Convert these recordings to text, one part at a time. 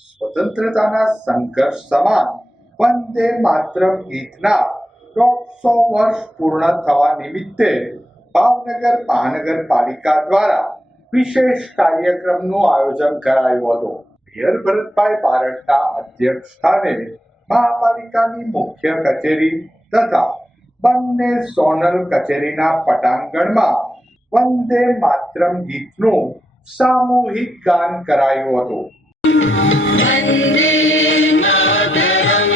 સ્વતંત્રતાના સંઘર્ષ સમાન વંદે માતરમ ગીતના 150 વર્ષ પૂર્ણ થવા નિમિત્તે ભાવનગર મહાનગરપાલિકા દ્વારા વિશેષ કાર્યક્રમનું આયોજન કરાયું હતું. મેયર ભરતભાઈ બારડના અધ્યક્ષ સ્થાને મહાપાલિકાની મુખ્ય કચેરી તથા બંને ઝોનલ કચેરીના પટાંગણમાં વંદે માતરમ ગીતનું સામૂહિક ગાન કરાયું હતું. વંદે માતરમ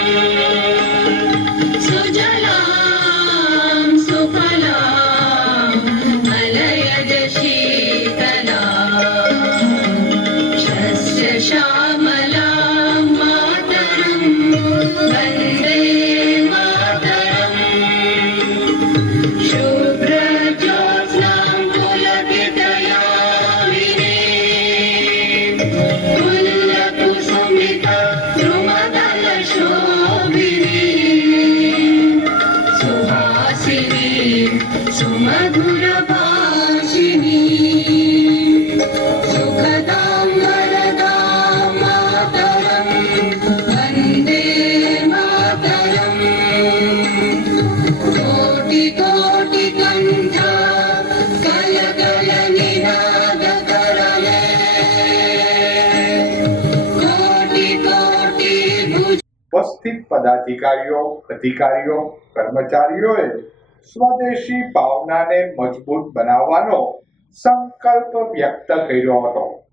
સુજલામ સુફલામ મલયજ શીતલામ શસ્ય શ્યામલામ માતરમ વંદે માતરમ શુભ્રજ્યોત્સ્નાં સુમધુર ભાષિણી સુખદાં વરદાં માતરમ વંદે માતરમ કોટિ કોટિ કંઠ કલ કલ નિનાદ કરલે કોટિ કોટિ ઉપસ્થિત પદાધિકારીઓ, અધિકારીઓ, કર્મચારીઓએ સ્વદેશી ભાવનાને મજબૂત બનાવવાનો સંકલ્પ વ્યક્ત કર્યો હતો.